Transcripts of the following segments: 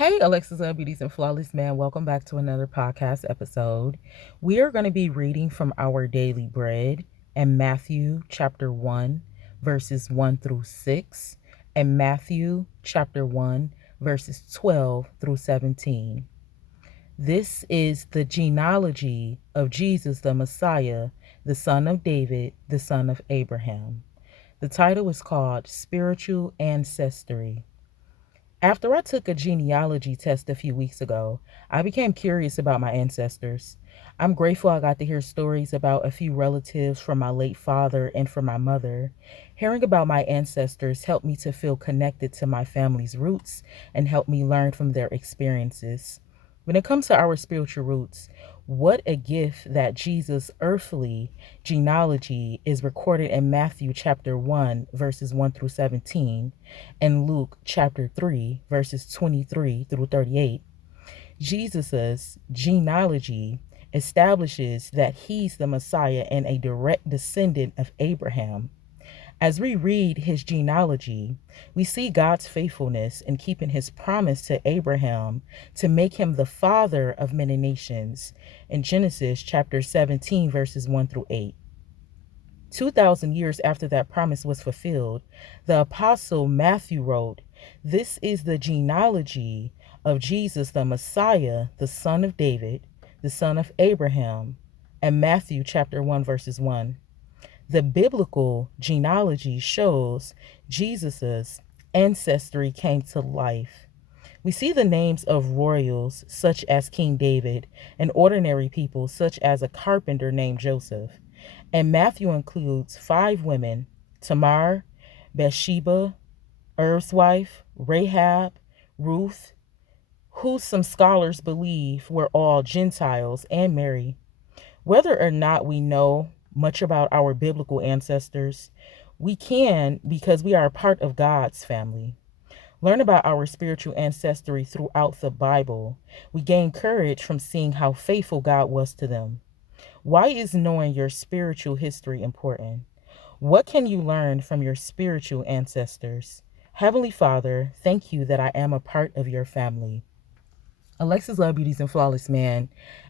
Hey, Alexus, Beauties and Flawless Man. Welcome back to another podcast episode. We are going to be reading from our daily bread in Matthew chapter 1, verses 1 through 6, and Matthew chapter 1, verses 12 through 17. This is the genealogy of Jesus the Messiah, the son of David, the son of Abraham. The title is called Spiritual Ancestry. After I took a genealogy test a few weeks ago, I became curious about my ancestors. I'm grateful I got to hear stories about a few relatives from my late father and from my mother. Hearing about my ancestors helped me to feel connected to my family's roots and helped me learn from their experiences. When it comes to our spiritual roots, what a gift that Jesus' earthly genealogy is recorded in Matthew chapter 1, verses 1 through 17, and Luke chapter 3, verses 23 through 38. Jesus' genealogy establishes that he's the Messiah and a direct descendant of Abraham. As we read his genealogy, we see God's faithfulness in keeping his promise to Abraham to make him the father of many nations in Genesis chapter 17, verses 1 through 8. 2,000 years after that promise was fulfilled, the apostle Matthew wrote, "This is the genealogy of Jesus the Messiah, the son of David, the son of Abraham," and Matthew chapter 1, verses 1. The biblical genealogy shows Jesus' ancestry came to life. We see the names of royals such as King David and ordinary people such as a carpenter named Joseph. And Matthew includes 5 women: Tamar, Bathsheba, Erb's wife, Rahab, Ruth, who some scholars believe were all Gentiles, and Mary. Whether or not we know much about our biblical ancestors, we can because we are a part of God's family. Learn about our spiritual ancestry throughout the Bible. We gain courage from seeing how faithful God was to them. Why is knowing your spiritual history important? What can you learn from your spiritual ancestors? Heavenly Father, thank you that I am a part of your family. Alexus Love Beauties and Flawless Man.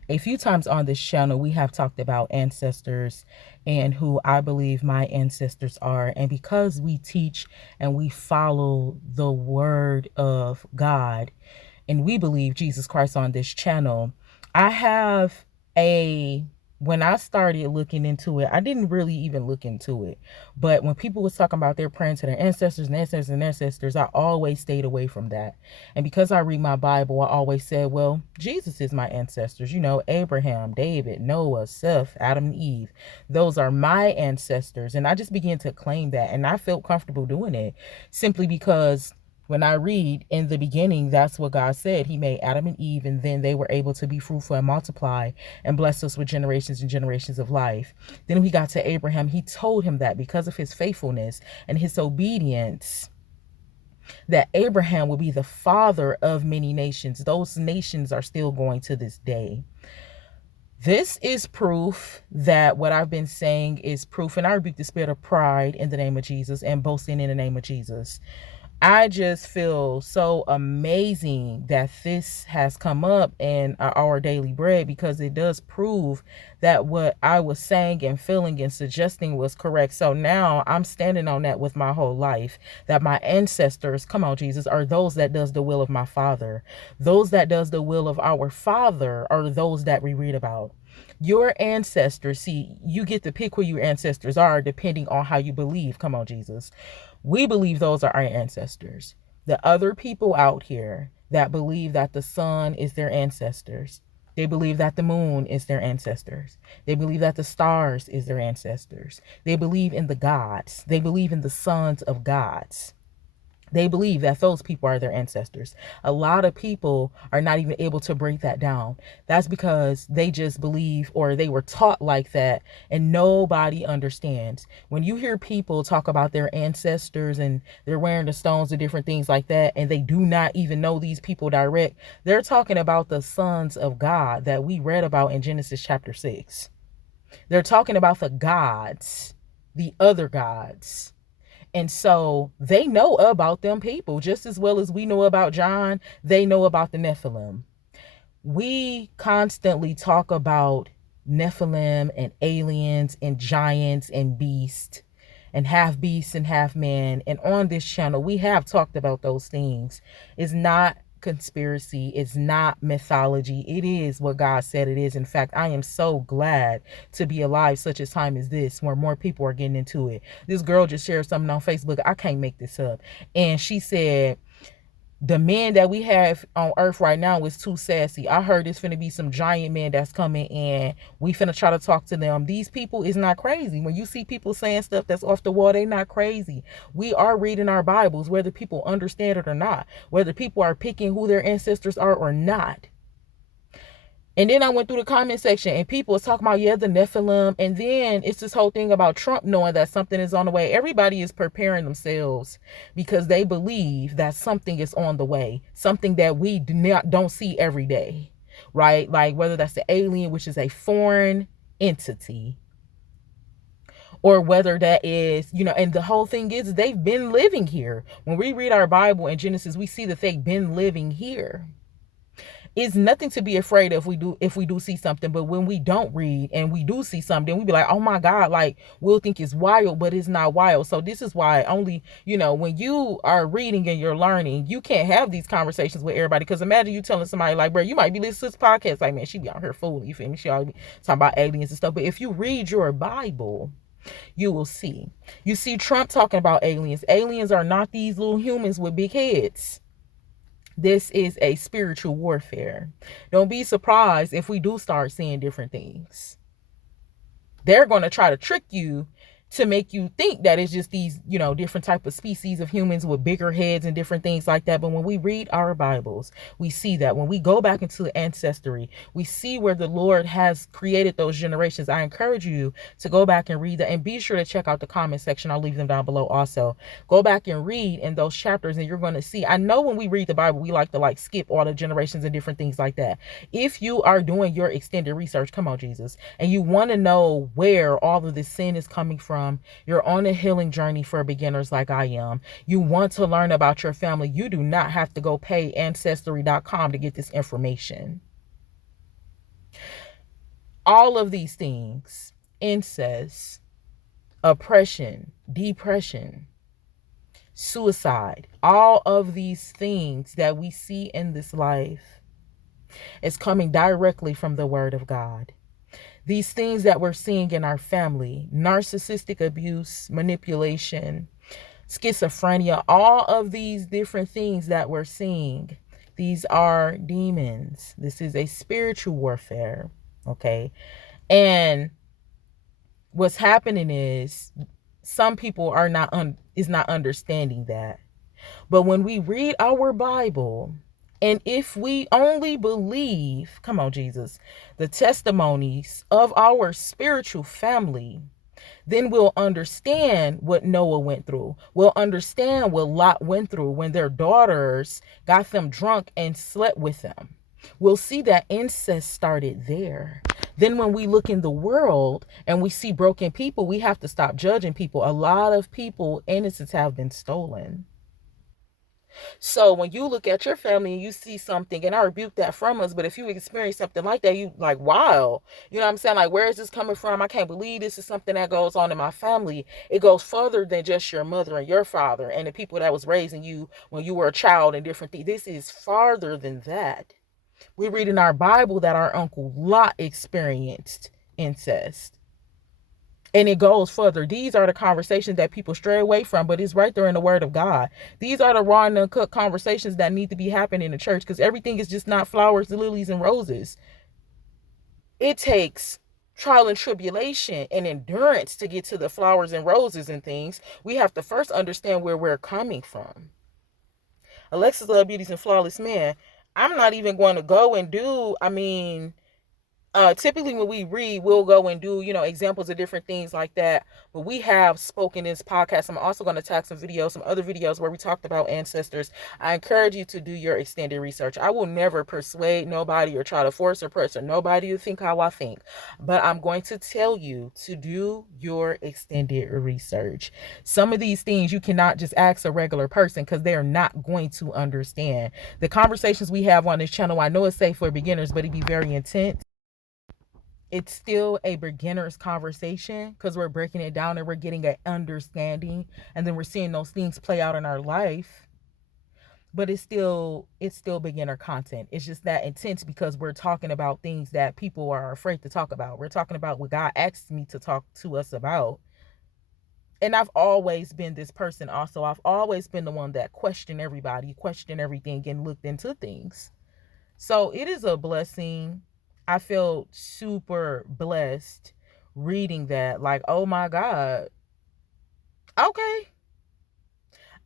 A few times on this channel, we have talked about ancestors and who I believe my ancestors are. And because we teach and we follow the word of God and we believe Jesus Christ on this channel, I have when I started looking into it, I didn't really even look into it. But when people was talking about their praying to their ancestors and ancestors and ancestors, I always stayed away from that. And because I read my Bible, I always said, well, Jesus is my ancestors. Abraham, David, Noah, Seth, Adam, and Eve. Those are my ancestors. And I just began to claim that. And I felt comfortable doing it simply because when I read in the beginning, that's what God said. He made Adam and Eve, and then they were able to be fruitful and multiply and bless us with generations and generations of life. Then when he got to Abraham, he told him that because of his faithfulness and his obedience, that Abraham will be the father of many nations. Those nations are still going to this day. This is proof that what I've been saying is proof, and I rebuke the spirit of pride in the name of Jesus and boasting in the name of Jesus. I just feel so amazing that this has come up in our daily bread because it does prove that what I was saying and feeling and suggesting was correct. So now I'm standing on that with my whole life, that my ancestors, come on, Jesus, are those that does the will of my Father. Those that does the will of our Father are those that we read about. Your ancestors, see, you get to pick who your ancestors are depending on how you believe. Come on, Jesus. We believe those are our ancestors. The other people out here that believe that the sun is their ancestors, they believe that the moon is their ancestors. They believe that the stars is their ancestors. They believe in the gods. They believe in the sons of gods. They believe that those people are their ancestors. A lot of people are not even able to break that down. That's because they just believe, or they were taught like that, and nobody understands. When you hear people talk about their ancestors and they're wearing the stones and different things like that, and they do not even know these people direct, they're talking about the sons of God that we read about in Genesis chapter 6. They're talking about the gods, the other gods. And so they know about them people just as well as we know about John. They know about the Nephilim. We constantly talk about Nephilim and aliens and giants and beasts and half beasts and half man. And on this channel, we have talked about those things. It's not conspiracy, it's not mythology. It is what God said it is. In fact, I am so glad to be alive such a time as this, where more people are getting into it. This girl just shared something on Facebook. I can't make this up. And she said, the men that we have on earth right now is too sassy. I heard it's finna be some giant men that's coming, and we finna try to talk to them. These people is not crazy. When you see people saying stuff that's off the wall, they not crazy. We are reading our Bibles, whether people understand it or not, whether people are picking who their ancestors are or not. And then I went through the comment section and people was talking about, yeah, the Nephilim. And then it's this whole thing about Trump knowing that something is on the way. Everybody is preparing themselves because they believe that something is on the way, something that we don't see every day, right? Like whether that's the alien, which is a foreign entity, or whether that is, and the whole thing is they've been living here. When we read our Bible in Genesis, we see that they've been living here. It's nothing to be afraid of if we do see something. But when we don't read and we do see something, we be like, oh my God, like we'll think it's wild, but it's not wild. So this is why only, when you are reading and you're learning, you can't have these conversations with everybody. Because imagine you telling somebody like, bro, you might be listening to this podcast like, man, she be out here fooling, you feel me? She always be talking about aliens and stuff. But if you read your Bible, you will see. You see Trump talking about aliens. Aliens are not these little humans with big heads. This is a spiritual warfare. Don't be surprised if we do start seeing different things. They're going to try to trick you to make you think that it's just these, different type of species of humans with bigger heads and different things like that. But when we read our Bibles, we see that. When we go back into ancestry, we see where the Lord has created those generations. I encourage you to go back and read that, and be sure to check out the comment section. I'll leave them down below also. Go back and read in those chapters and you're going to see. I know when we read the Bible, we like to skip all the generations and different things like that. If you are doing your extended research, come on, Jesus, and you want to know where all of this sin is coming from, you're on a healing journey for beginners like I am. You want to learn about your family. You do not have to go pay ancestry.com to get this information. All of these things, incest, oppression, depression, suicide, all of these things that we see in this life is coming directly from the Word of God. These things that we're seeing in our family, narcissistic abuse, manipulation, schizophrenia, all of these different things that we're seeing, these are demons. This is a spiritual warfare, okay? And what's happening is some people are not understanding that. But when we read our Bible, and if we only believe, come on, Jesus, the testimonies of our spiritual family, then we'll understand what Noah went through. We'll understand what Lot went through when their daughters got them drunk and slept with them. We'll see that incest started there. Then when we look in the world and we see broken people, we have to stop judging people. A lot of people, innocents have been stolen. So when you look at your family and you see something, and I rebuke that from us, but if you experience something like that, you like, wow, you know what I'm saying? Like, where is this coming from? I can't believe this is something that goes on in my family. It goes further than just your mother and your father and the people that was raising you when you were a child and different things. This is farther than that. We read in our Bible that our Uncle Lot experienced incest. And it goes further. These are the conversations that people stray away from, but it's right there in the Word of God. These are the raw and uncut conversations that need to be happening in the church, because everything is just not flowers, lilies, and roses. It takes trial and tribulation and endurance to get to the flowers and roses and things. We have to first understand where we're coming from. Alexus Love Beauties and Flawless Man. I'm not even going to go and do, Typically when we read, we'll go and do, examples of different things like that. But we have spoken in this podcast. I'm also going to tag some other videos where we talked about ancestors. I encourage you to do your extended research. I will never persuade nobody or try to force or pressure nobody to think how I think, but I'm going to tell you to do your extended research. Some of these things you cannot just ask a regular person because they're not going to understand. The conversations we have on this channel, I know it's safe for beginners, but it'd be very intense. It's still a beginner's conversation because we're breaking it down and we're getting an understanding, and then we're seeing those things play out in our life. But it's still beginner content. It's just that intense because we're talking about things that people are afraid to talk about. We're talking about what God asked me to talk to us about. And I've always been this person also. I've always been the one that questioned everybody, questioned everything, and looked into things. So it is a blessing. I felt super blessed reading that. Like, oh my God. Okay.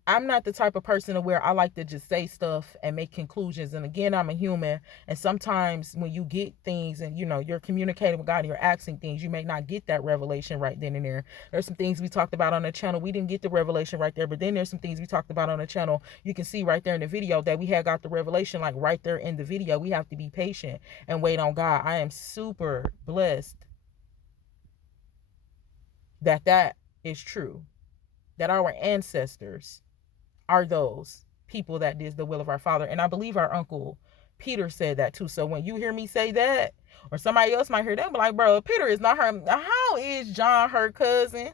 I'm not the type of person to where I like to just say stuff and make conclusions. And again, I'm a human. And sometimes when you get things and you're communicating with God and you're asking things, you may not get that revelation right then and there. There's some things we talked about on the channel. We didn't get the revelation right there. But then there's some things we talked about on the channel. You can see right there in the video that we had got the revelation, like right there in the video. We have to be patient and wait on God. I am super blessed that is true. That our ancestors are those people that did the will of our Father. And I believe our uncle Peter said that too. So when you hear me say that, or somebody else might hear that, but like, bro, Peter is not her. How is John her cousin?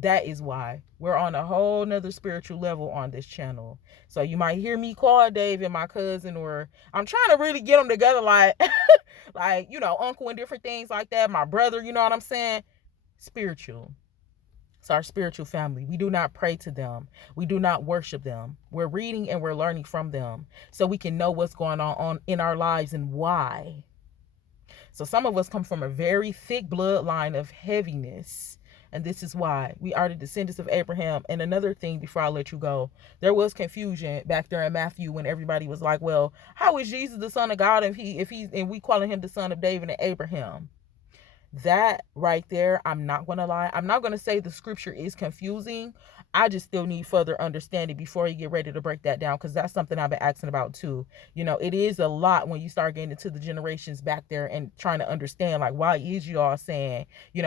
That is why we're on a whole nother spiritual level on this channel. So you might hear me call David my cousin, or I'm trying to really get them together, like, like, uncle and different things like that. My brother, you know what I'm saying? Spiritual. It's our spiritual family. We do not pray to them. We do not worship them. We're reading and we're learning from them so we can know what's going on in our lives and why. So some of us come from a very thick bloodline of heaviness. And this is why we are the descendants of Abraham. And another thing before I let you go, there was confusion back there in Matthew when everybody was like, well, how is Jesus the son of God if he's and we calling him the son of David and Abraham? That right there, I'm not going to lie. I'm not going to say the scripture is confusing. I just still need further understanding before you get ready to break that down, because that's something I've been asking about too. It is a lot when you start getting into the generations back there and trying to understand, like, why is you all saying,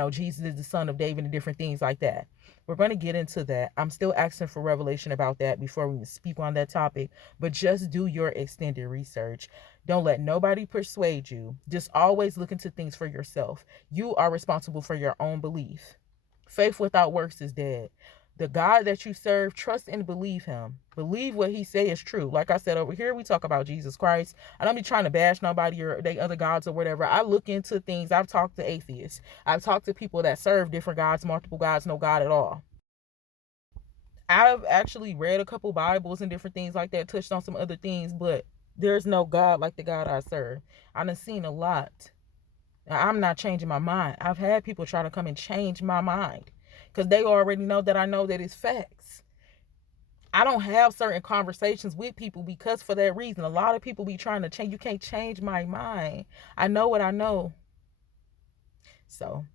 Jesus is the son of David and different things like that. We're going to get into that. I'm still asking for revelation about that before we speak on that topic, but just do your extended research. Don't let nobody persuade you. Just always look into things for yourself. You are responsible for your own belief. Faith without works is dead. The God that you serve, trust and believe him. Believe what he say is true. Like I said, over here, we talk about Jesus Christ. I don't be trying to bash nobody or they other gods or whatever. I look into things. I've talked to atheists. I've talked to people that serve different gods, multiple gods, no God at all. I've actually read a couple Bibles and different things like that, touched on some other things, but there's no God like the God I serve. I've seen a lot. I'm not changing my mind. I've had people try to come and change my mind because they already know that I know that it's facts. I don't have certain conversations with people because for that reason. A lot of people be trying to change. You can't change my mind. I know what I know. So,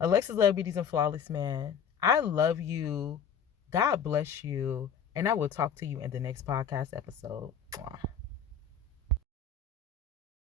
Alexus Love Beauties and Flawless Man, I love you. God bless you. And I will talk to you in the next podcast episode. Mwah.